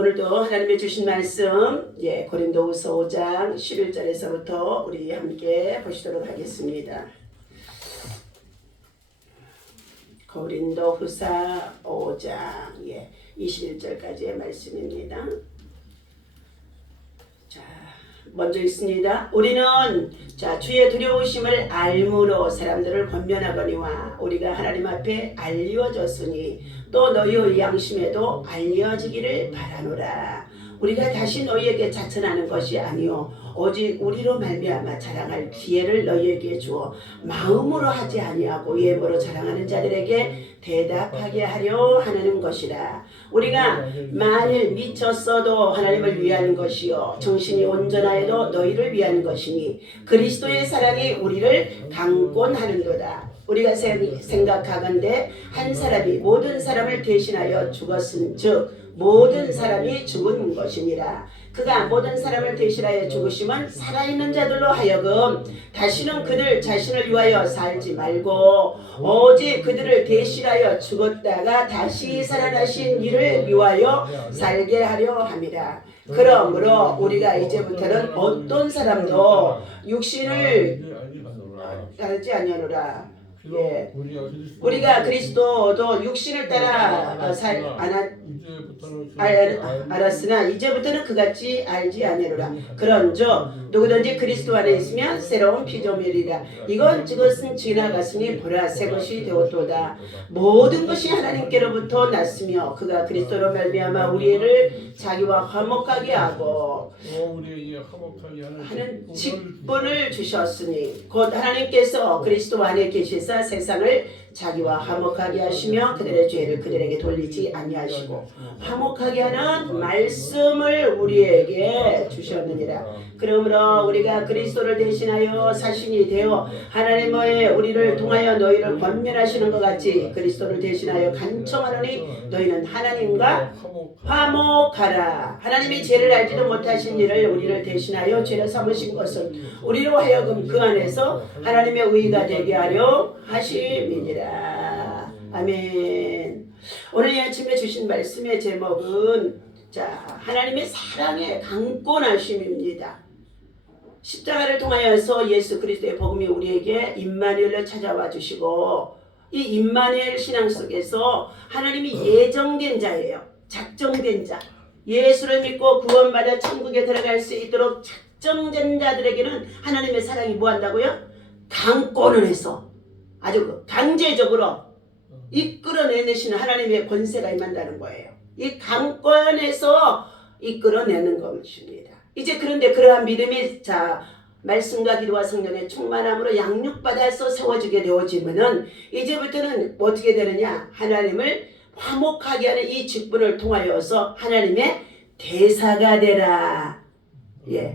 오늘도 하나님의 주신 말씀 고린도후서 5장 11절에서부터 우리 함께 보시도록 하겠습니다. 고린도후서 5장 21절까지의 말씀입니다. 자, 먼저 읽습니다. 우리는 주의 두려우심을 알므로 사람들을 권면하거니와 우리가 하나님 앞에 알려졌으니 또 너희의 양심에도 알려지기를 바라노라. 우리가 다시 너희에게 자천하는 것이 아니요 오직 우리로 말미암아 자랑할 기회를 너희에게 주어 마음으로 하지 아니하고 예물로 자랑하는 자들에게 대답하게 하려 하는 것이라. 우리가 만일 미쳤어도 하나님을 위한 것이요 정신이 온전하여도 너희를 위한 것이니 그리스도의 사랑이 우리를 강권하는도다. 우리가 생각하건대 한 사람이 모든 사람을 대신하여 죽었은즉 모든 사람이 죽은 것이니라. 그가 모든 사람을 대신하여 죽으심은 살아있는 자들로 하여금 다시는 그들 자신을 위하여 살지 말고 오직 그들을 대신하여 죽었다가 다시 살아나신 이를 위하여 살게 하려 함이라. 그러므로 우리가 이제부터는 어떤 사람도 육신을 따르지 아니하노라. 우리가 그리스도도 육신을 따라 알았으나 이제부터는 그같이 알지 아니하노라. 그런즉 누구든지 그리스도 안에 있으면 새로운 피조물이라. 이것은 지나갔으니 보라 새 것이 되었도다. 모든 것이 하나님께로부터 났으며 그가 그리스도로 말미암아 우리를 자기와 화목하게 하고 하는 직분을 주셨으니 곧 하나님께서 그리스도 안에 계시사 세상을 자기와 화목하게 하시며 그들의 죄를 그들에게 돌리지 아니하시고 화목하게 하는 말씀을 우리에게 주셨느니라. 그러므로 우리가 그리스도를 대신하여 사신이 되어 하나님의 우리를 통하여 너희를 권면하시는 것 같이 그리스도를 대신하여 간청하노니 너희는 하나님과 화목하라. 하나님이 죄를 알지도 못하신 이를 우리를 대신하여 죄를 삼으신 것은 우리로 하여금 그 안에서 하나님의 의가 되게 하려 하심이니라. 아멘. 오늘 아침에 주신 말씀의 제목은 하나님의 사랑의 강권하심입니다. 십자가를 통하여서 예수 그리스도의 복음이 우리에게 임마누엘을 찾아와 주시고 이 임마누엘 신앙 속에서 하나님이 예정된 자예요. 작정된 자. 예수를 믿고 구원받아 천국에 들어갈 수 있도록 작정된 자들에게는 하나님의 사랑이 뭐한다고요? 강권을 해서 아주 강제적으로 이끌어내시는 하나님의 권세가 임한다는 거예요. 이 강권에서 이끌어내는 것입니다. 이제 그런데 그러한 믿음이 말씀과 기도와 성령의 충만함으로 양육받아서 세워지게 되어지면은 이제부터는 어떻게 되느냐? 하나님을 화목하게 하는 이 직분을 통하여서 하나님의 대사가 되라.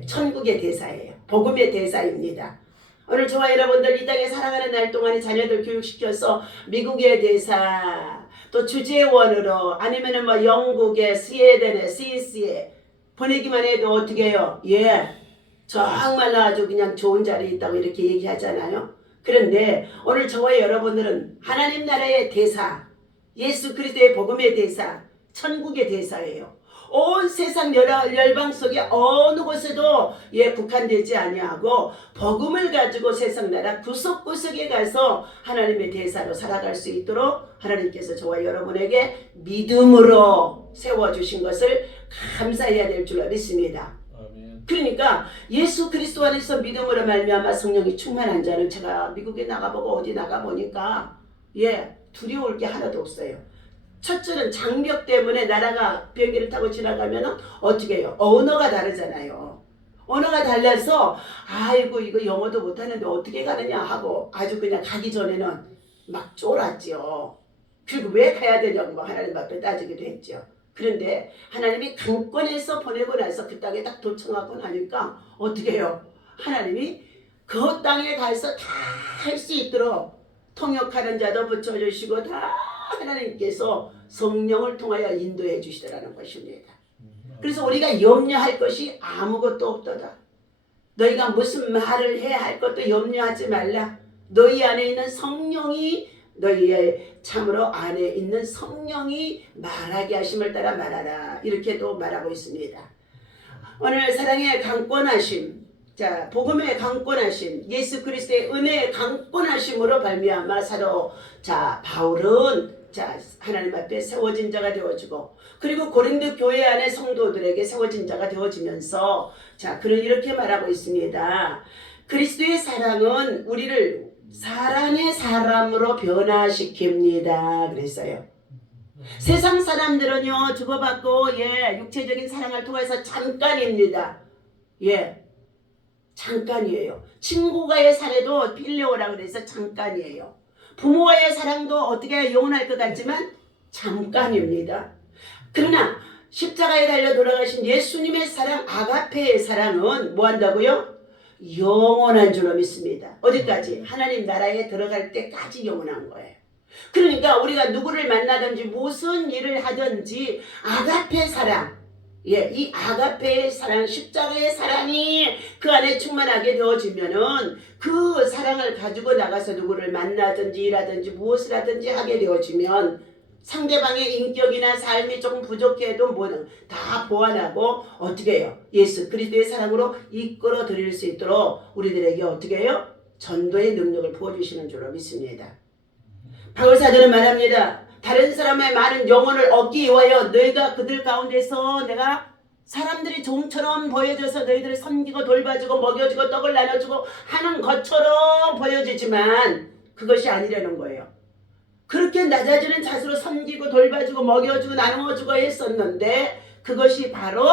천국의 대사예요. 복음의 대사입니다. 오늘 저와 여러분들 이 땅에 살아가는 날 동안에 자녀들 교육시켜서 미국의 대사 또 주재원으로 아니면은 영국의 스웨덴의 스위스에 보내기만 해도 어떻게 해요? 정말로 아주 그냥 좋은 자리에 있다고 이렇게 얘기하잖아요. 그런데 오늘 저와 여러분들은 하나님 나라의 대사, 예수 그리스도의 복음의 대사, 천국의 대사예요. 온 세상 열방 속에 어느 곳에도 국한되지 아니하고 복음을 가지고 세상 나라 구석구석에 가서 하나님의 대사로 살아갈 수 있도록 하나님께서 저와 여러분에게 믿음으로 세워주신 것을 감사해야 될 줄 믿습니다. 그러니까 예수 그리스도 안에서 믿음으로 말미암아 성령이 충만한 자는 제가 미국에 나가보고 어디 나가보니까 두려울 게 하나도 없어요. 첫째는 장벽 때문에 나라가 비행기를 타고 지나가면 어떻게 해요? 언어가 다르잖아요. 언어가 달라서 아이고 이거 영어도 못하는데 어떻게 가느냐 하고 아주 그냥 가기 전에는 막 쫄았죠. 그리고 왜 가야 되냐고 하나님 앞에 따지기도 했죠. 그런데 하나님이 강권에서 보내고 나서 그 땅에 딱 도착하고 나니까 어떻게 해요? 하나님이 그 땅에 가서 다 할 수 있도록 통역하는 자도 붙여주시고 다 하나님께서 성령을 통하여 인도해 주시더라는 것입니다. 그래서 우리가 염려할 것이 아무것도 없도다. 너희가 무슨 말을 해야 할 것도 염려하지 말라. 너희 안에 있는 성령이 너희의 참으로 안에 있는 성령이 말하게 하심을 따라 말하라. 이렇게도 말하고 있습니다. 오늘 사랑의 강권하심, 자 복음의 강권하심, 예수 그리스도의 은혜의 강권하심으로 발미암아 사도 자 바울은 자 하나님 앞에 세워진 자가 되어지고, 그리고 고린도 교회 안의 성도들에게 세워진 자가 되어지면서 자 그는 이렇게 말하고 있습니다. 그리스도의 사랑은 우리를 사랑의 사람으로 변화시킵니다. 그랬어요. 세상 사람들은요 주고받고 육체적인 사랑을 통해서 잠깐입니다. 잠깐이에요. 친구와의 사례도 필요라 그래서 잠깐이에요. 부모와의 사랑도 어떻게 영원할 것 같지만 잠깐입니다. 그러나 십자가에 달려 돌아가신 예수님의 사랑, 아가페의 사랑은 뭐 한다고요? 영원한 줄로 믿습니다. 어디까지? 하나님 나라에 들어갈 때까지 영원한 거예요. 그러니까 우리가 누구를 만나든지 무슨 일을 하든지 아가페 사랑, 이 아가페의 사랑, 십자가의 사랑이 그 안에 충만하게 되어지면은 그 사랑을 가지고 나가서 누구를 만나든지 일하든지 무엇을 하든지 하게 되어지면 상대방의 인격이나 삶이 조금 부족해도 뭐든 다 보완하고 어떻게 해요? 예수 그리스도의 사랑으로 이끌어 드릴 수 있도록 우리들에게 어떻게 해요? 전도의 능력을 부어주시는 줄로 믿습니다. 바울사도는 말합니다. 다른 사람의 많은 영혼을 얻기 위하여 너희가 그들 가운데서 내가 사람들이 종처럼 보여져서 너희들을 섬기고 돌봐주고 먹여주고 떡을 나눠주고 하는 것처럼 보여지지만 그것이 아니라는 거예요. 그렇게 낮아지는 자세로 섬기고 돌봐주고 먹여주고 나눠주고 했었는데 그것이 바로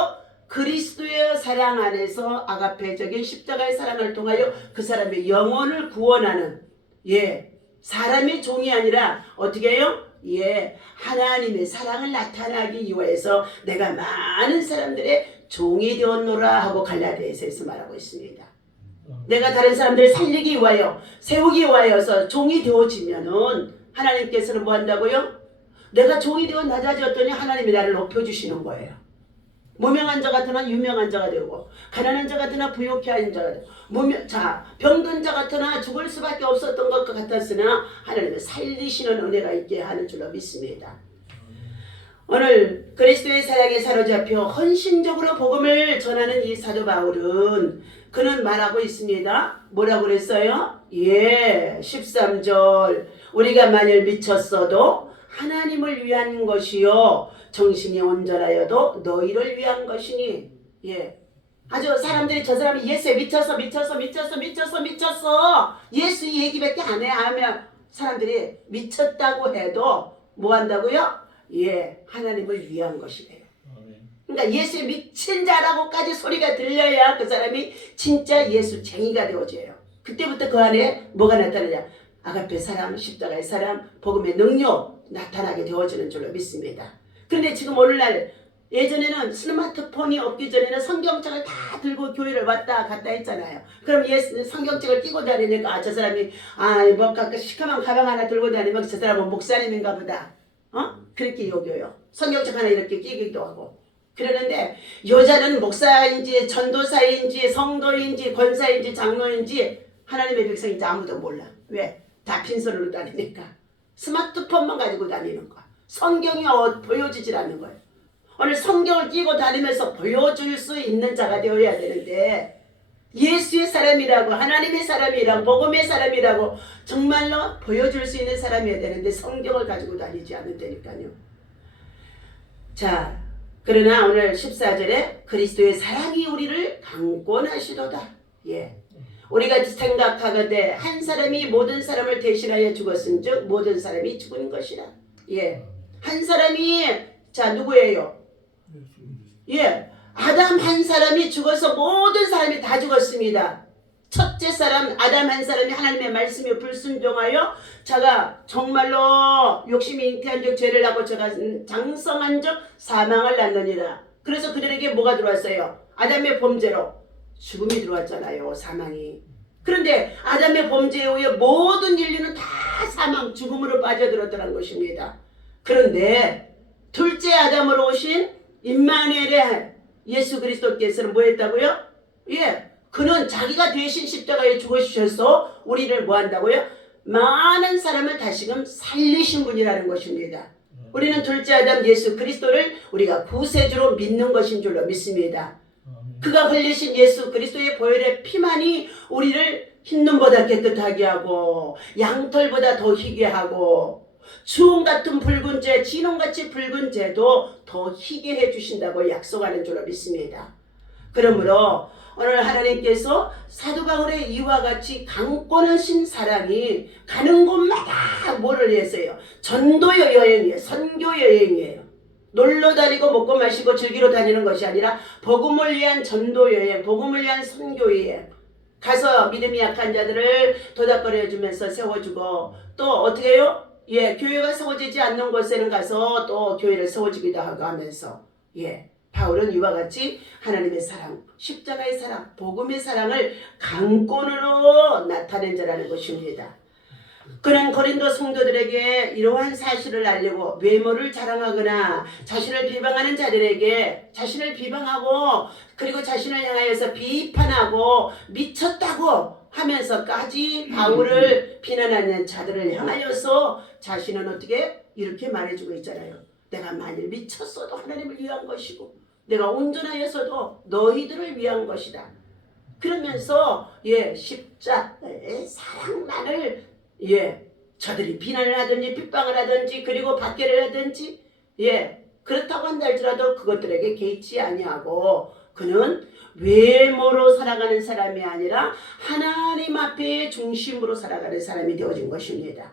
그리스도의 사랑 안에서 아가페적인 십자가의 사랑을 통하여 그 사람의 영혼을 구원하는 사람의 종이 아니라 어떻게 해요? 하나님의 사랑을 나타나기 위해서 내가 많은 사람들의 종이 되었노라 하고 갈라디아서에서 말하고 있습니다. 내가 다른 사람들을 살리기 위하여 세우기 위하여서 종이 되어지면은 하나님께서는 뭐 한다고요? 내가 종이 되어 낮아졌더니 하나님이 나를 높여주시는 거예요. 무명한 자 같으나 유명한 자가 되고, 가난한 자 같으나 부욕해 하는 자가 되고, 병든 자 같으나 죽을 수밖에 없었던 것 같았으나 하나님은 살리시는 은혜가 있게 하는 줄로 믿습니다. 오늘 그리스도의 사랑에 사로잡혀 헌신적으로 복음을 전하는 이 사도 바울은 그는 말하고 있습니다. 뭐라고 그랬어요? 13절 우리가 만일 미쳤어도 하나님을 위한 것이요 정신이 온전하여도 너희를 위한 것이니. 아주 사람들이 저 사람이 예수에 미쳤어 예수 얘기밖에 안 해 하면 사람들이 미쳤다고 해도 뭐 한다고요? 하나님을 위한 것이래요. 그러니까 예수에 미친 자라고까지 소리가 들려야 그 사람이 진짜 예수쟁이가 되어져요. 그때부터 그 안에 뭐가 나타나냐? 아가페 사랑, 십자가의 사랑, 복음의 능력 나타나게 되어지는 줄로 믿습니다. 그런데 지금 오늘날 예전에는 스마트폰이 없기 전에는 성경책을 다 들고 교회를 왔다 갔다 했잖아요. 그럼 성경책을 끼고 다니니까 저 사람이 뭐 시커먼 가방 하나 들고 다니면 저 사람은 목사님인가 보다. 그렇게 여겨요. 성경책 하나 이렇게 끼기도 하고. 그러는데 여자는 목사인지 전도사인지 성도인지 권사인지 장로인지 하나님의 백성인지 아무도 몰라. 왜? 다 빈손으로 다니니까. 스마트폰만 가지고 다니는 거야. 성경이 보여지질 않는 거예요. 오늘 성경을 끼고 다니면서 보여줄 수 있는 자가 되어야 되는데 예수의 사람이라고 하나님의 사람이라고 복음의 사람이라고 정말로 보여줄 수 있는 사람이어야 되는데 성경을 가지고 다니지 않는다니까요. 자, 그러나 오늘 14절에 그리스도의 사랑이 우리를 강권하시도다. 우리가 생각하건대 한 사람이 모든 사람을 대신하여 죽었은즉 모든 사람이 죽은 것이라. 한 사람이 누구예요? 아담 한 사람이 죽어서 모든 사람이 다 죽었습니다. 첫째 사람 아담 한 사람이 하나님의 말씀에 불순종하여 자가 정말로 욕심이 잉태한 적 죄를 하고 저가 장성한 적 사망을 낳느니라. 그래서 그들에게 뭐가 들어왔어요? 아담의 범죄로 죽음이 들어왔잖아요. 사망이. 그런데 아담의 범죄에 의해 모든 인류는 다 사망 죽음으로 빠져들었다는 것입니다. 그런데 둘째 아담으로 오신 임마누엘의 예수 그리스도께서는 뭐 했다고요? 그는 자기가 대신 십자가에 죽으셔서 우리를 뭐 한다고요? 많은 사람을 다시금 살리신 분이라는 것입니다. 우리는 둘째 아담 예수 그리스도를 우리가 구세주로 믿는 것인 줄로 믿습니다. 그가 흘리신 예수 그리스도의 보혈의 피만이 우리를 흰눈보다 깨끗하게 하고 양털보다 더 희게 하고 주홍 같은 붉은 죄, 진홍같이 붉은 죄도 더 희게 해주신다고 약속하는 줄로 믿습니다. 그러므로 오늘 하나님께서 사도 바울의 이와 같이 강권하신 사랑이 가는 곳마다 뭐를 위해서요? 전도 여행이에요. 선교 여행이에요. 놀러 다니고 먹고 마시고 즐기러 다니는 것이 아니라 복음을 위한 전도 여행, 복음을 위한 선교 여행. 가서 믿음이 약한 자들을 도닥거려 주면서 세워주고 또 어떻게 해요? 교회가 세워지지 않는 곳에는 가서 또 교회를 세워주기도 하고 하면서 바울은 이와 같이 하나님의 사랑, 십자가의 사랑, 복음의 사랑을 강권으로 나타낸 자라는 것입니다. 그는 고린도 성도들에게 이러한 사실을 알리고 외모를 자랑하거나 자신을 비방하는 자들에게 자신을 비방하고 그리고 자신을 향하여서 비판하고 미쳤다고 하면서까지 바울을 비난하는 자들을 향하여서 자신은 어떻게 이렇게 말해주고 있잖아요. 내가 만일 미쳤어도 하나님을 위한 것이고 내가 온전하여서도 너희들을 위한 것이다. 그러면서 십자가의 사랑만을 저들이 비난을 하든지 핍박을 하든지 그리고 박해를 하든지 그렇다고 한다 할지라도 그것들에게 개의치 아니하고 그는 외모로 살아가는 사람이 아니라 하나님 앞에 중심으로 살아가는 사람이 되어진 것입니다.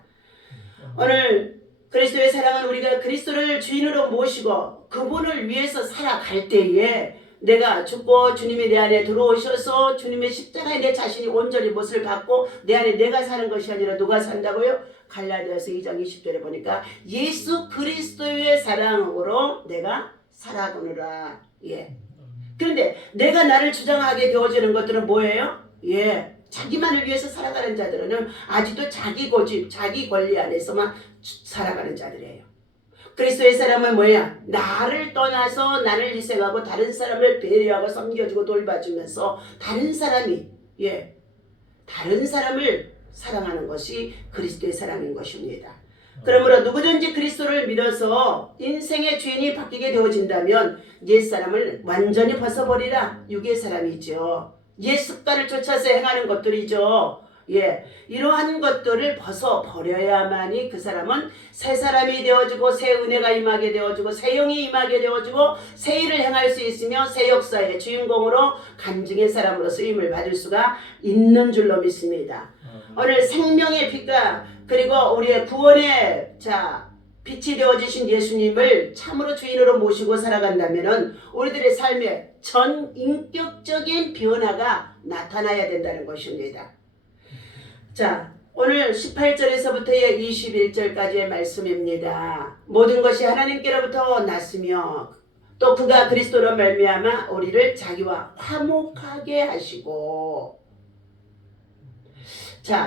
오늘 그리스도의 사랑은 우리가 그리스도를 주인으로 모시고 그분을 위해서 살아갈 때에 내가 죽고 주님이 내 안에 들어오셔서 주님의 십자가에 내 자신이 온전히 못을 받고 내 안에 내가 사는 것이 아니라 누가 산다고요? 갈라디아서 2장 20절에 보니까 예수 그리스도의 사랑으로 내가 살아가노라. 그런데 내가 나를 주장하게 되어지는 것들은 뭐예요? 자기만을 위해서 살아가는 자들은 아직도 자기 고집, 자기 권리 안에서만 살아가는 자들이에요. 그리스도의 사람은 뭐야? 나를 떠나서 나를 희생하고 다른 사람을 배려하고 섬겨주고 돌봐주면서 다른 사람을 사랑하는 것이 그리스도의 사랑인 것입니다. 그러므로 누구든지 그리스도를 믿어서 인생의 주인이 바뀌게 되어진다면 옛사람을 완전히 벗어버리라. 육의 사람이죠. 옛 습관을 쫓아서 행하는 것들이죠. 이러한 것들을 벗어버려야만이 그 사람은 새 사람이 되어지고 새 은혜가 임하게 되어지고 새 영이 임하게 되어지고 새 일을 행할 수 있으며 새 역사의 주인공으로 간증의 사람으로 쓰임을 받을 수가 있는 줄로 믿습니다. 오늘 생명의 빛과 그리고 우리의 구원의 빛이 되어지신 예수님을 참으로 주인으로 모시고 살아간다면 우리들의 삶에 전인격적인 변화가 나타나야 된다는 것입니다. 오늘 18절에서부터의 21절까지의 말씀입니다. 모든 것이 하나님께로부터 났으며 또 그가 그리스도로 말미암아 우리를 자기와 화목하게 하시고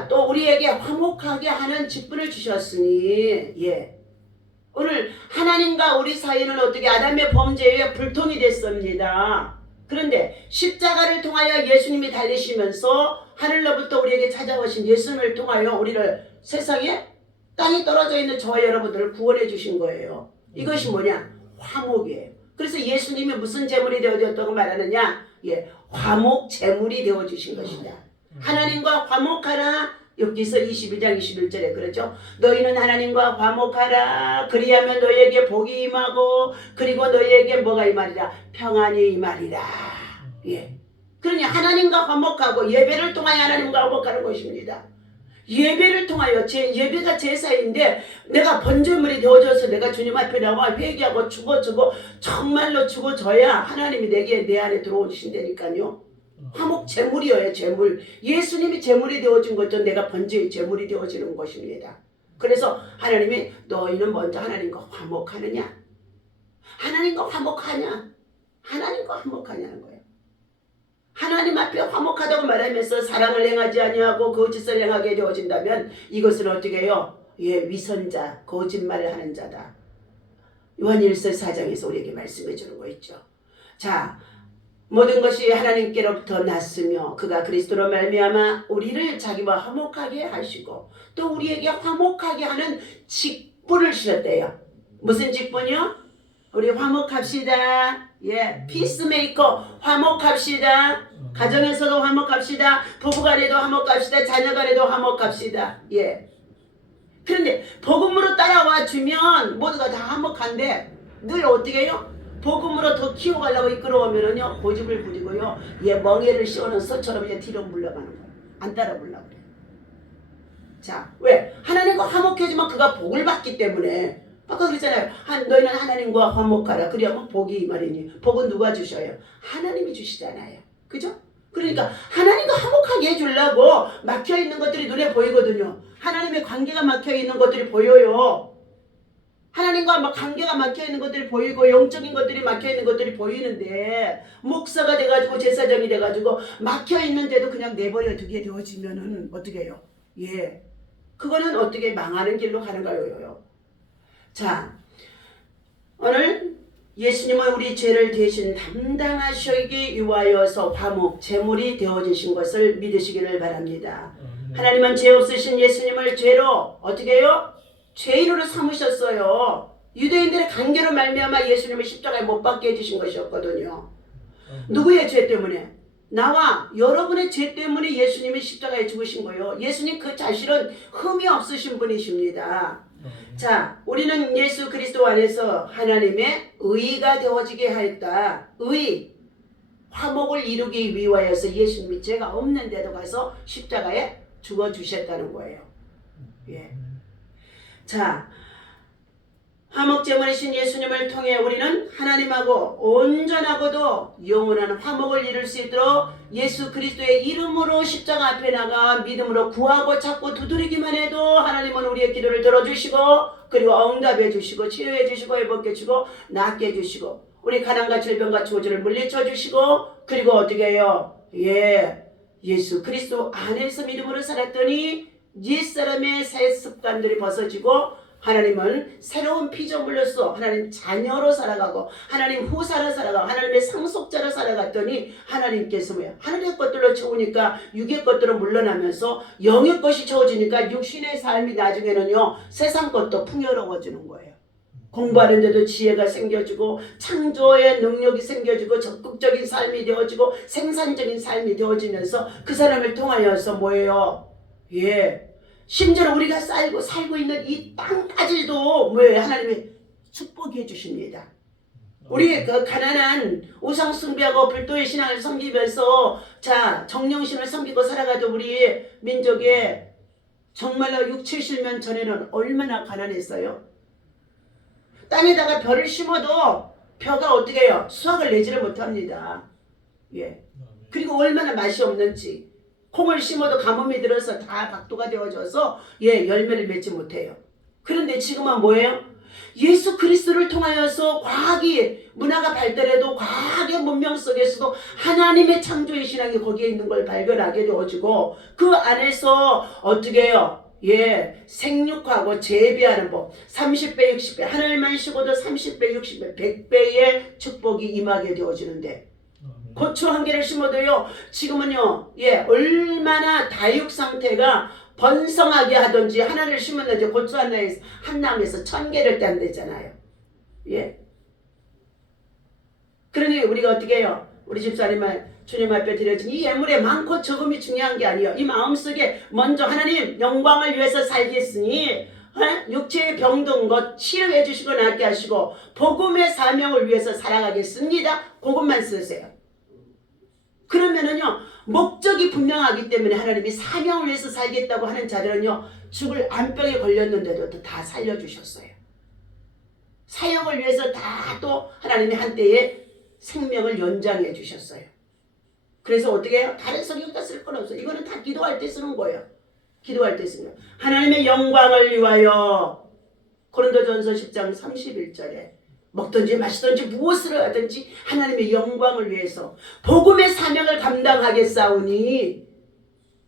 또 우리에게 화목하게 하는 직분을 주셨으니 오늘 하나님과 우리 사이는 어떻게 아담의 범죄에 의해 불통이 됐습니다. 그런데 십자가를 통하여 예수님이 달리시면서 하늘로부터 우리에게 찾아오신 예수님을 통하여 우리를 세상에 땅이 떨어져 있는 저와 여러분들을 구원해 주신 거예요. 이것이 뭐냐? 화목이에요. 그래서 예수님이 무슨 제물이 되어졌다고 말하느냐? 화목 제물이 되어주신 것이다. 하나님과 화목하라. 여기서 22장 21절에 그러죠. 너희는 하나님과 화목하라. 그리하면 너희에게 복이 임하고 그리고 너희에게 뭐가 임하리라? 평안이 임하리라. 그러니 하나님과 화목하고 예배를 통하여 하나님과 화목하는 것입니다. 예배를 통하여 예배가 제사인데 내가 번제물이 되어져서 내가 주님 앞에 나와 회개하고 죽어주고 정말로 죽어져야 하나님이 내 안에 들어오신다니까요. 화목 제물이에요. 제물. 예수님이 제물이 되어진 것도 내가 번제의 제물이 되어지는 것입니다. 그래서 하나님이 너희는 먼저 하나님과 화목하느냐? 하나님과 화목하냐? 하나님과 화목하냐는 거예요. 하나님 앞에 화목하다고 말하면서 사랑을 행하지 아니하고 거짓을 행하게 되어진다면 이것은 어떻게 해요? 위선자, 거짓말을 하는 자다. 요한 1서 4장에서 우리에게 말씀해 주는 거 있죠. 모든 것이 하나님께로부터 났으며 그가 그리스도로 말미암아 우리를 자기와 화목하게 하시고 또 우리에게 화목하게 하는 직분을 주셨대요. 무슨 직분이요? 우리 화목합시다. 예, 피스메이커 화목합시다. 가정에서도 화목합시다. 부부간에도 화목합시다. 자녀간에도 화목합시다. 예. 그런데 복음으로 따라와 주면 모두가 다 화목한데 늘 어떻게 해요? 복음으로 더 키워가려고 이끌어오면은요 고집을 부리고요, 예, 멍에를 씌우는 소처럼 이제 뒤로 물러가는 거예요. 안 따라 보려고 그래요. 자, 왜? 하나님과 화목해지면 그가 복을 받기 때문에. 아까 그랬잖아요. 너희는 하나님과 화목하라. 그래야만 복이 이 말이니. 복은 누가 주셔요? 하나님이 주시잖아요. 그죠? 그러니까 하나님과 화목하게 해주려고 막혀있는 것들이 눈에 보이거든요. 하나님의 관계가 막혀있는 것들이 보여요. 하나님과 막 관계가 막혀있는 것들이 보이고 영적인 것들이 막혀있는 것들이 보이는데 목사가 돼가지고 제사장이 돼가지고 막혀있는데도 그냥 내버려 두게 되어지면은 어떻게 해요? 예, 그거는 어떻게 망하는 길로 가는 거예요. 자, 오늘 예수님은 우리 죄를 대신 담당하시기 위하여서 화목, 제물이 되어주신 것을 믿으시기를 바랍니다. 하나님은 죄 없으신 예수님을 죄로 어떻게 해요? 죄인으로 삼으셨어요. 유대인들의 강제로 말미암아 예수님을 십자가에 못 박게 해주신 것이었거든요. 누구의 죄 때문에? 나와 여러분의 죄 때문에 예수님이 십자가에 죽으신 거예요. 예수님 그 자신은 흠이 없으신 분이십니다. 자, 우리는 예수 그리스도 안에서 하나님의 의가 되어지게 하였다. 의, 화목을 이루기 위하여서 예수님이 죄가 없는데도 가서 십자가에 죽어주셨다는 거예요. 예. 자, 화목제물이신 예수님을 통해 우리는 하나님하고 온전하고도 영원한 화목을 이룰 수 있도록 예수 그리스도의 이름으로 십자가 앞에 나가 믿음으로 구하고 찾고 두드리기만 해도 하나님은 우리의 기도를 들어주시고 그리고 응답해 주시고 치료해 주시고 회복해 주시고 낫게 해 주시고 우리 가난과 질병과 저주를 물리쳐 주시고 그리고 어떻게 해요? 예, 예수 그리스도 안에서 믿음으로 살았더니 옛사람의 새 습관들이 벗어지고 하나님은 새로운 피조물로서 하나님 자녀로 살아가고 하나님 후사로 살아가고 하나님의 상속자로 살아갔더니 하나님께서 뭐야? 하늘의 것들로 채우니까 육의 것들로 물러나면서 영의 것이 채워지니까 육신의 삶이 나중에는요 세상 것도 풍요로워지는 거예요. 공부하는데도 지혜가 생겨지고 창조의 능력이 생겨지고 적극적인 삶이 되어지고 생산적인 삶이 되어지면서 그 사람을 통하여서 뭐예요? 예, 심지어 우리가 살고 있는 이 땅까지도 뭐예요? 하나님이 축복해 주십니다. 우리 그 가난한 우상 숭배하고 불도의 신앙을 섬기면서 자 정령신을 섬기고 살아가던 우리 민족에 정말로 6, 70년 전에는 얼마나 가난했어요? 땅에다가 벼를 심어도 벼가 어떻게 해요? 수확을 내지를 못합니다. 예. 그리고 얼마나 맛이 없는지. 콩을 심어도 가뭄이 들어서 다 박도가 되어져서 예, 열매를 맺지 못해요. 그런데 지금은 뭐예요? 예수 그리스도를 통하여서 과학이 문화가 발달해도 과학의 문명 속에서도 하나님의 창조의 신앙이 거기에 있는 걸 발견하게 되어지고 그 안에서 어떻게 해요? 예, 생육하고 재배하는 법 30배 60배 하늘만 쉬고도 30배 60배 100배의 축복이 임하게 되어지는데 고추 한 개를 심어도요 지금은요 예 얼마나 다육 상태가 번성하게 하든지 하나를 심었는데 고추 한 나무에서 1000개를 딴대잖아요. 예. 그러니 우리가 어떻게 해요? 우리 집사님을 주님 앞에 드려진 이 예물의 많고 적음이 중요한 게 아니에요. 이 마음속에 먼저 하나님 영광을 위해서 살겠으니 육체의 병든 것 치료해 주시고 낫게 하시고 복음의 사명을 위해서 살아가겠습니다. 그것만 쓰세요. 그러면은요 목적이 분명하기 때문에 하나님이 사명을 위해서 살겠다고 하는 자들은요 죽을 암병에 걸렸는데도 다 살려주셨어요. 사역을 위해서 다 또 하나님이 한때에 생명을 연장해 주셨어요. 그래서 어떻게 해요? 다른 성경다 쓸 건 없어요. 이거는 다 기도할 때 쓰는 거예요. 기도할 때 쓰는 거예요. 하나님의 영광을 위하여 고린도전서 10장 31절에 먹든지 마시든지 무엇을 하든지 하나님의 영광을 위해서 복음의 사명을 감당하겠사오니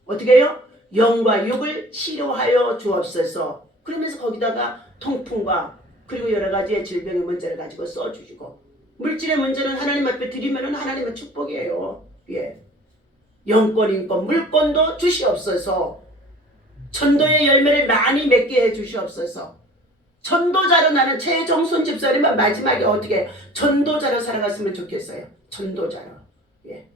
어떻게 해요? 영과 육을 치료하여 주옵소서. 그러면서 거기다가 통풍과 그리고 여러 가지의 질병의 문제를 가지고 써주시고 물질의 문제는 하나님 앞에 드리면 하나님은 축복이에요. 예. 영권, 인권, 물권도 주시옵소서. 전도의 열매를 많이 맺게 해 주시옵소서. 전도자로 나는 최정순 집사님은 마지막에 어떻게 전도자로 살아갔으면 좋겠어요. 전도자로. 예.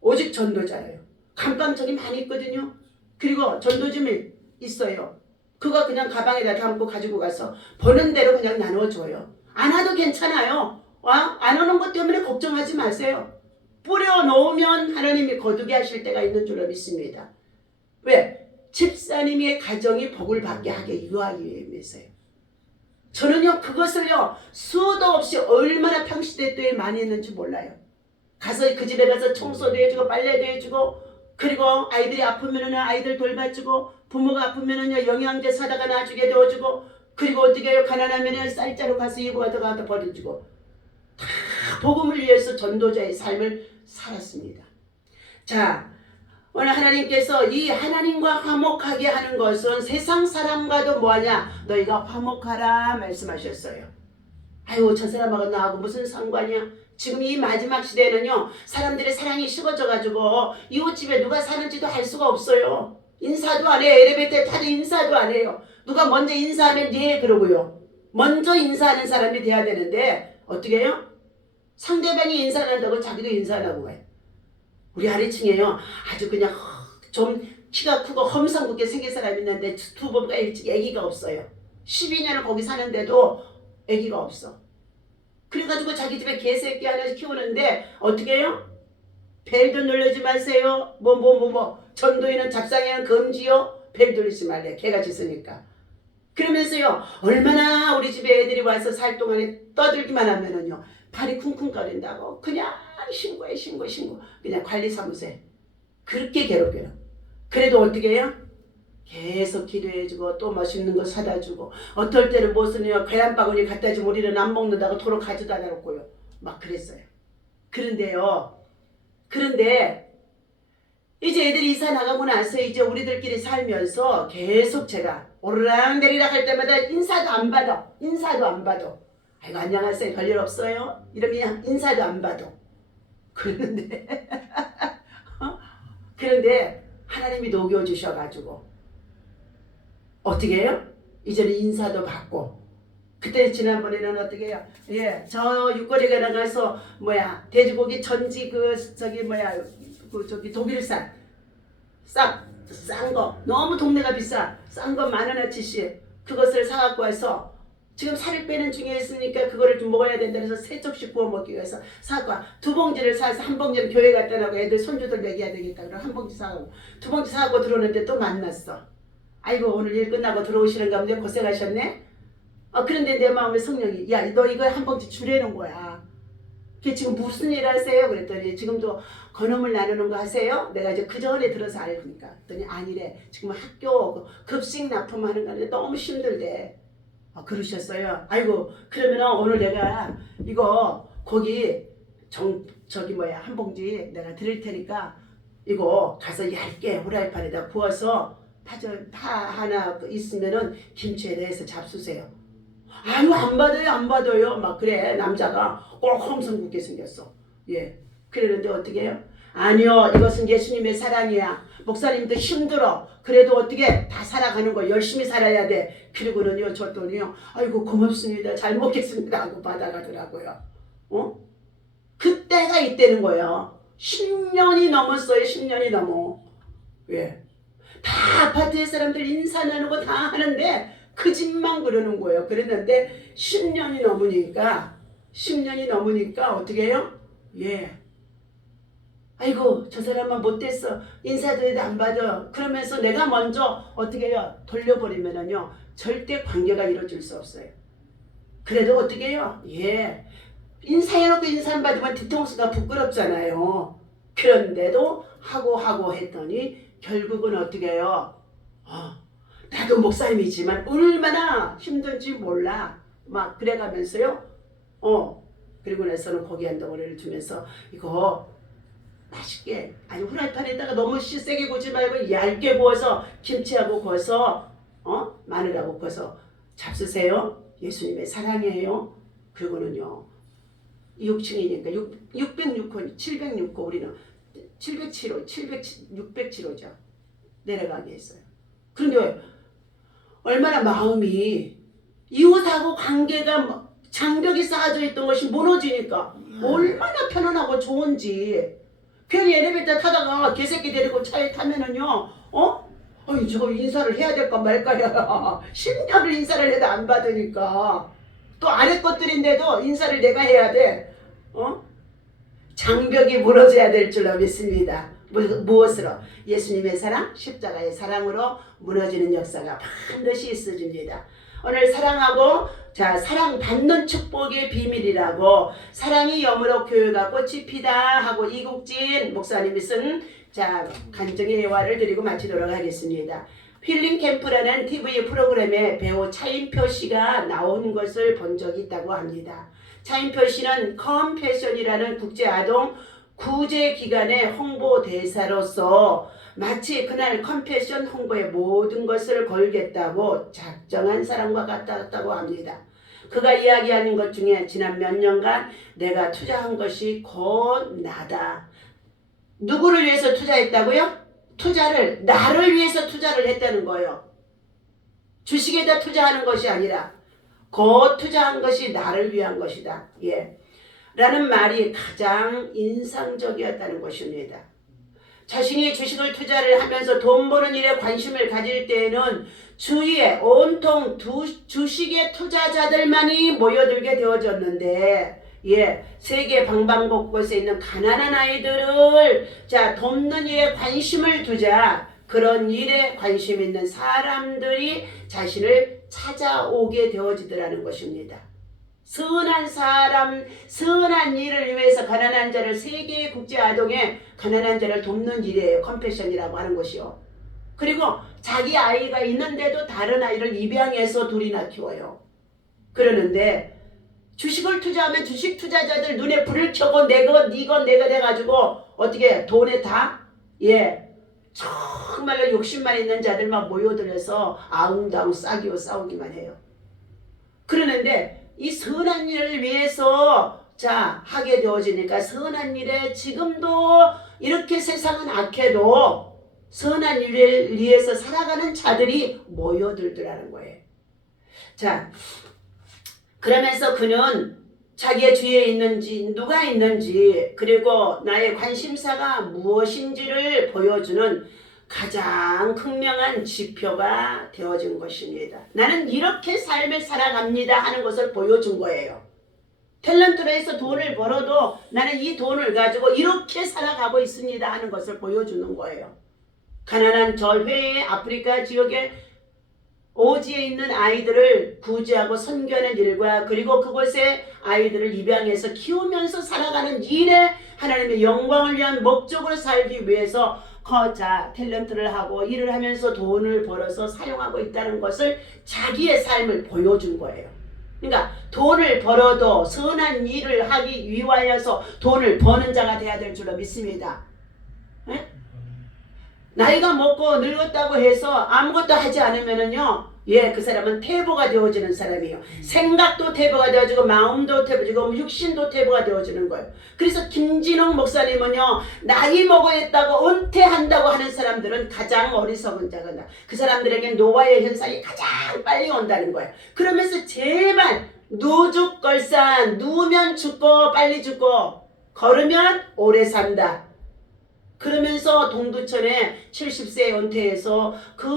오직 전도자예요. 감방적이 많이 있거든요. 그리고 전도점이 있어요. 그거 그냥 가방에다 담고 가지고 가서 버는 대로 그냥 나눠줘요. 안 와도 괜찮아요. 안 오는 것 때문에 걱정하지 마세요. 뿌려놓으면 하나님이 거두게 하실 때가 있는 줄로 믿습니다. 왜? 집사님의 가정이 복을 받게 하게 유하기 위해서요. 저는요 그것을요 수도 없이 얼마나 평시대 때에 많이 했는지 몰라요. 가서 그 집에 가서 청소도 해주고 빨래도 해주고 그리고 아이들이 아프면은 아이들 돌봐주고 부모가 아프면은요 영양제 사다가 놔주게 도와주고 그리고 어떻게 해요 가난하면은 쌀자루 가서 이거 갖다 버려주고 다 복음을 위해서 전도자의 삶을 살았습니다. 자 오늘 하나님께서 이 하나님과 화목하게 하는 것은 세상 사람과도 뭐하냐 너희가 화목하라 말씀하셨어요. 아이고 저 사람하고 나하고 무슨 상관이야. 지금 이 마지막 시대에는요 사람들의 사랑이 식어져가지고 이웃집에 누가 사는지도 알 수가 없어요. 인사도 안 해요. 엘리베이터에 타도 인사도 안 해요. 누가 먼저 인사하면 네 그러고요. 먼저 인사하는 사람이 돼야 되는데 어떻게 해요? 상대방이 인사 안 한다고 자기도 인사 안 하고 가요. 우리 아래층에요 아주 그냥 좀 키가 크고 험상궂게 생긴 사람이 있는데 두 번가 일찍 아기가 없어요. 12년을 거기 사는데도 아기가 없어. 그래가지고 자기 집에 개새끼 하나 키우는데 어떻게 해요? 벨도 누르지 마세요. 전도에는 잡상에는 금지요. 벨 누르지 말래. 개가 짖으니까. 그러면서요 얼마나 우리 집에 애들이 와서 살 동안에 떠들기만 하면은요 발이 쿵쿵거린다고 그냥 신고해 신고 그냥 관리사무소에 그렇게 괴롭혀요. 그래도 어떻게 해요? 계속 기도해주고 또 맛있는 거 사다 주고 어떨 때는 무슨 계란바구니 갖다 주면 우리는 안 먹는다고 도로 가져다 놓고요 막 그랬어요. 그런데 이제 애들이 이사 나가고 나서 이제 우리들끼리 살면서 계속 제가 오르락내리락 할 때마다 인사도 안 받아. 아이고 안녕하세요 별일 없어요 이러면 인사도 안 받아. 그런데 하나님이 녹여주셔가지고 어떻게 해요? 이제는 인사도 받고 그때 지난번에는 어떻게 해요? 예, 저 육거리에 나가서 돼지고기 전지 독일산 싼 거 너무 동네가 비싸 싼 거 10,000원어치씩 그것을 사갖고 와서 지금 살을 빼는 중에 있으니까 그거를 좀 먹어야 된다 해서 3쪽씩 구워 먹기 위해서 사갖고 2봉지를 사서 한 봉지를 교회 갖다 놓고 애들 손주들 먹여야 되니까 그럼 한 봉지 사고 2봉지 사갖고 들어오는데 또 만났어. 아이고 오늘 일 끝나고 들어오시는가 본데 고생하셨네. 그런데 내 마음에 성령이 야 너 이거 한 봉지 주려는 거야. 그게 지금 무슨 일 하세요? 그랬더니 지금도 건어물 나누는 거 하세요? 내가 이제 그 전에 들어서 알고니까 그랬더니 아니래. 지금 학교 급식 납품하는 건데 너무 힘들대. 그러셨어요. 아이고 그러면 오늘 내가 이거 고기 한 봉지 내가 드릴 테니까 이거 가서 얇게 후라이팬에다 구워서 파 하나 있으면은 김치에 대해서 잡수세요. 아유 안 받아요 막 그래. 남자가 꼭 험성궂게 생겼어. 예. 그러는데 어떻게 해요? 아니요 이것은 예수님의 사랑이야. 목사님도 힘들어. 그래도 어떻게 다 살아가는 거 열심히 살아야 돼. 그리고는요 줬더니요 아이고 고맙습니다 잘 먹겠습니다 하고 받아가더라고요. 그때가 있다는 거예요. 10년이 넘었어요. 10년이 넘어. 예. 다 아파트의 사람들 인사 나누고 다 하는데 그 집만 그러는 거예요. 그랬는데 10년이 넘으니까 어떻게 해요? 예. 아이고 저 사람만 못됐어. 인사도 해도 안 받아. 그러면서 내가 먼저 어떻게 해요? 돌려버리면은요 절대 관계가 이루어질 수 없어요. 그래도 어떻게 해요? 예. 인사해놓고 인사 안 받으면 뒤통수가 부끄럽잖아요. 그런데도 하고 했더니 결국은 어떻게 해요? 나도 목사님이지만 얼마나 힘든지 몰라. 막 그래가면서요. 그리고 나서는 고기 한 덩어리를 주면서 이거 맛있게 아니 후라이팬에다가 너무 세게 구우지 말고 얇게 구워서 김치하고 구워서 마늘하고 구워서 잡수세요. 예수님의 사랑이에요. 그리고는요 6층이니까 606호, 706호 우리는 707호, 607호죠. 내려가게 했어요. 그런데 얼마나 마음이 이웃하고 관계가 장벽이 쌓아져 있던 것이 무너지니까 얼마나 편안하고 좋은지. 괜히 엘리베이터 타다가 개새끼 데리고 차에 타면은요, 아니 저거 인사를 해야 될까 말까야. 10년을 인사를 해도 안 받으니까. 또 아래 것들인데도 인사를 내가 해야 돼. 장벽이 무너져야 될 줄로 믿습니다. 무엇으로? 예수님의 사랑, 십자가의 사랑으로 무너지는 역사가 반드시 있어집니다. 오늘 사랑하고 사랑받는 축복의 비밀이라고 사랑이 여물어 교회가 꽃이 피다 하고 이국진 목사님이 쓴 간증의 예화를 드리고 마치도록 하겠습니다. 힐링 캠프라는 TV 프로그램에 배우 차인표 씨가 나온 것을 본 적이 있다고 합니다. 차인표 씨는 컴패션이라는 국제아동 구제기관의 홍보대사로서 마치 그날 컴패션 홍보에 모든 것을 걸겠다고 작정한 사람과 같았다고 합니다. 그가 이야기하는 것 중에 지난 몇 년간 내가 투자한 것이 곧 나다. 누구를 위해서 투자했다고요? 투자를 나를 위해서 투자를 했다는 거예요. 주식에다 투자하는 것이 아니라 곧 투자한 것이 나를 위한 것이다. 라는 말이 가장 인상적이었다는 것입니다. 자신이 주식을 투자를 하면서 돈 버는 일에 관심을 가질 때에는 주위에 온통 주식의 투자자들만이 모여들게 되어졌는데 세계 방방곳곳에 있는 가난한 아이들을 돕는 일에 관심을 두자 그런 일에 관심 있는 사람들이 자신을 찾아오게 되어지더라는 것입니다. 선한 사람, 선한 일을 위해서 가난한 자를 세계 국제아동의 가난한 자를 돕는 일이에요. 컴패션이라고 하는 것이요. 그리고 자기 아이가 있는데도 다른 아이를 입양해서 둘이나 키워요. 그러는데 주식을 투자하면 주식 투자자들 눈에 불을 켜고 내가 돼가지고 어떻게 돈에 다 정말로 욕심만 있는 자들만 모여들어서 아웅다웅 싸기고 싸우기만 해요. 그러는데 이 선한 일을 위해서 하게 되어지니까 선한 일에 지금도 이렇게 세상은 악해도 선한 일을 위해서 살아가는 자들이 모여들더라는 거예요. 그러면서 그는 자기의 주위에 있는지 누가 있는지 그리고 나의 관심사가 무엇인지를 보여주는 가장 극명한 지표가 되어진 것입니다. 나는 이렇게 삶을 살아갑니다 하는 것을 보여준 거예요. 탤런트로 해서 돈을 벌어도 나는 이 돈을 가지고 이렇게 살아가고 있습니다 하는 것을 보여주는 거예요. 가난한 절회의 아프리카 지역에 오지에 있는 아이들을 구제하고 선교하는 일과 그리고 그곳에 아이들을 입양해서 키우면서 살아가는 일에 하나님의 영광을 위한 목적으로 살기 위해서 탤런트를 하고 일을 하면서 돈을 벌어서 사용하고 있다는 것을 자기의 삶을 보여준 거예요. 그러니까 돈을 벌어도 선한 일을 하기 위하여서 돈을 버는 자가 돼야 될 줄로 믿습니다. 나이가 먹고 늙었다고 해서 아무것도 하지 않으면은요, 그 사람은 퇴보가 되어지는 사람이에요. 생각도 퇴보가 되어지고 마음도 퇴보지고 육신도 퇴보가 되어지는 거예요. 그래서 김진홍 목사님은요, 나이 먹어야겠다고 은퇴한다고 하는 사람들은 가장 어리석은 자가 그 사람들에게 노화의 현상이 가장 빨리 온다는 거예요. 그러면서 제발 누죽걸산, 누우면 죽고 빨리 죽고 걸으면 오래 산다. 그러면서 동두천에 70세에 은퇴해서 그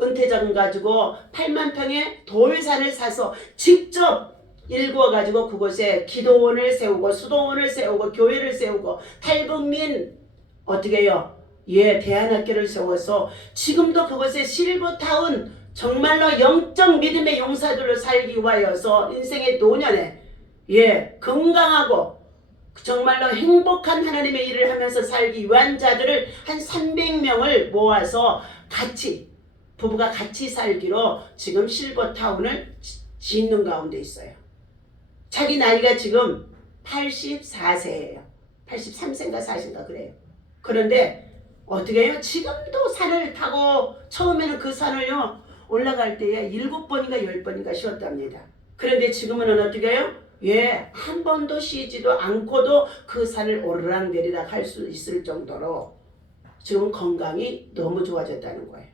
은퇴자금 가지고 8만 평의 돌산을 사서 직접 일구어가지고 그곳에 기도원을 세우고 수도원을 세우고 교회를 세우고 탈북민 어떻게 해요? 대안학교를 세워서 지금도 그곳에 실버타운 정말로 영적 믿음의 용사들로 살기 위하여서 인생의 노년에 건강하고 정말로 행복한 하나님의 일을 하면서 살기 위한 자들을 한 300명을 모아서 부부가 같이 살기로 지금 실버타운을 짓는 가운데 있어요. 자기 나이가 지금 84세예요. 83세인가 4세인가 그래요. 그런데 어떻게 해요? 지금도 산을 타고 처음에는 그 산을요 올라갈 때에 7번인가 10번인가 쉬었답니다. 그런데 지금은 어떻게 해요? 한 번도 쉬지도 않고도 그 산을 오르락내리락 할 수 있을 정도로 지금 건강이 너무 좋아졌다는 거예요.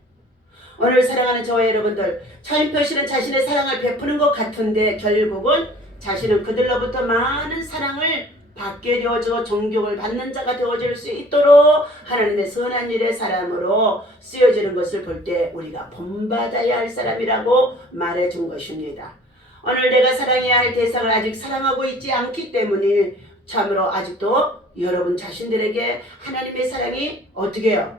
오늘 사랑하는 저와 여러분들, 차인표 씨는 자신의 사랑을 베푸는 것 같은데 결국은 자신은 그들로부터 많은 사랑을 받게 되어져 존경을 받는 자가 되어질 수 있도록 하나님의 선한 일의 사람으로 쓰여지는 것을 볼 때 우리가 본받아야 할 사람이라고 말해준 것입니다. 오늘 내가 사랑해야 할 대상을 아직 사랑하고 있지 않기 때문에 참으로 아직도 여러분 자신들에게 하나님의 사랑이 어떻게 해요?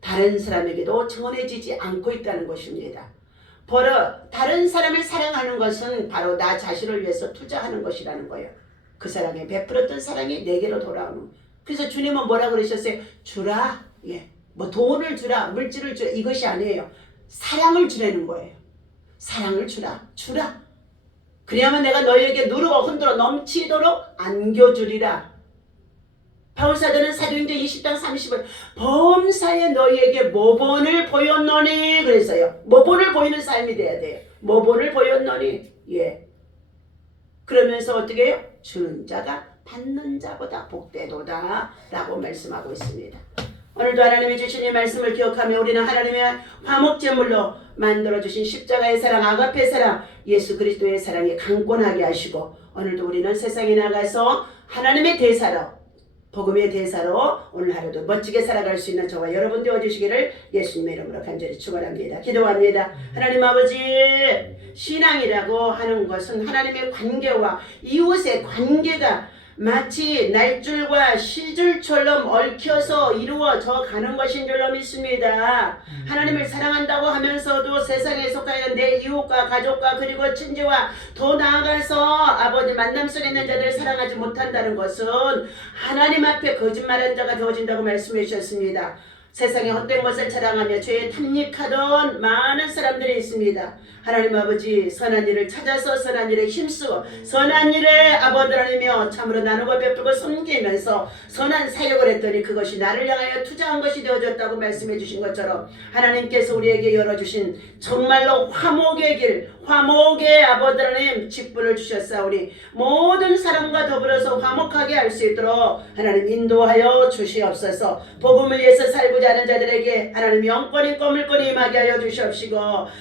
다른 사람에게도 전해지지 않고 있다는 것입니다. 다른 사람을 사랑하는 것은 바로 나 자신을 위해서 투자하는 것이라는 거예요. 그 사랑에 베풀었던 사랑이 내게로 돌아오는. 그래서 주님은 뭐라 그러셨어요? 주라. 뭐 돈을 주라, 물질을 주라, 이것이 아니에요. 사랑을 주라는 거예요. 사랑을 주라. 그래야만 내가 너희에게 누르고 흔들어 넘치도록 안겨주리라. 바울사도는 사도행전 20장 30절 범사에 너희에게 모본을 보였노니 그랬어요. 모본을 보이는 삶이 돼야 돼요. 모본을 보였노니. 그러면서 어떻게 해요? 주는 자가 받는 자보다 복되도다 라고 말씀하고 있습니다. 오늘도 하나님이 주신 이 말씀을 기억하며 우리는 하나님의 화목제물로 만들어주신 십자가의 사랑, 아가페 사랑, 예수 그리스도의 사랑에 강권하게 하시고 오늘도 우리는 세상에 나가서 하나님의 대사로, 복음의 대사로 오늘 하루도 멋지게 살아갈 수 있는 저와 여러분 되어주시기를 예수님의 이름으로 간절히 축원합니다. 기도합니다. 하나님 아버지, 신앙이라고 하는 것은 하나님의 관계와 이웃의 관계가 마치 날줄과 시줄처럼 얽혀서 이루어져 가는 것인 줄로 믿습니다. 하나님을 사랑한다고 하면서도 세상에 속하여 내 이웃과 가족과 그리고 친지와 더 나아가서 아버지 만남 속에 있는 자들을 사랑하지 못한다는 것은 하나님 앞에 거짓말한 자가 되어진다고 말씀해 주셨습니다. 세상에 헛된 것을 자랑하며 죄에 탐닉하던 많은 사람들이 있습니다. 하나님 아버지, 선한 일을 찾아서 선한 일에 힘쓰고 선한 일에 아버지라며 참으로 나누고 베풀고 섬기면서 선한 사역을 했더니 그것이 나를 향하여 투자한 것이 되어졌다고 말씀해 주신 것처럼 하나님께서 우리에게 열어주신 정말로 화목의 길, 화목의 아버지 하나님 직분을 주셨사오니 모든 사람과 더불어서 화목하게 할 수 있도록 하나님 인도하여 주시옵소서. 복음을 위해서 살고자 하는 자들에게 하나님 영권이 꼬물권이 임하게 하여 주시옵시고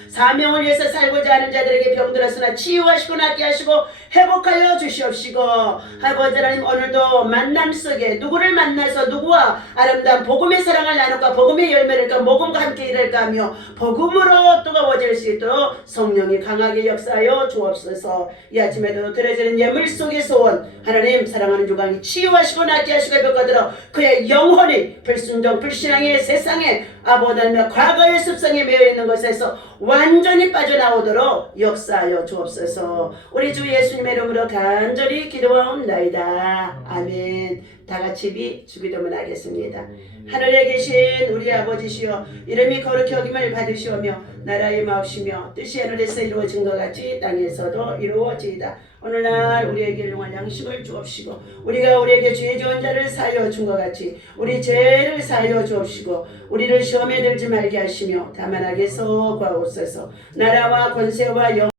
사명을 위해서 살고자 하는 자들에게 병들었으나 치유하시고 낫게 하시고 회복하여 주시옵시고 아버지 하나님 오늘도 만남 속에 누구를 만나서 누구와 아름다운 복음의 사랑을 나눌까 복음의 열매를 까 복음과 함께 일할까 하며 복음으로 뜨거워질 수 있도록 성령이 강하게 역사하여 주옵소서. 이 아침에도 드려지는 예물 속에서 온 하나님 사랑하는 주강이 치유하시고 낫게 하시고 회복하도록 그의 영혼이 불순종 불신앙의 세상에 아버지 하나님 과거의 습성에 매여있는 것에서 완전히 빠져나오도록 역사하여 주옵소서. 우리 주 예수님의 이름으로 간절히 기도하옵나이다. 아멘. 다같이 주기도문 하겠습니다. 하늘에 계신 우리 아버지시여, 이름이 거룩히 여김을 받으시오며 나라의 마옵시며 뜻이 하늘에서 이루어진 것 같이 땅에서도 이루어지이다. 오늘날 우리에게 일용할 양식을 주옵시고 우리가 우리에게 죄 지은 자를 사하여 준 것 같이 우리 죄를 사하여 주옵시고 우리를 시험에 들지 말게 하시며 다만 악에서 구하옵소서. 나라와 권세와 영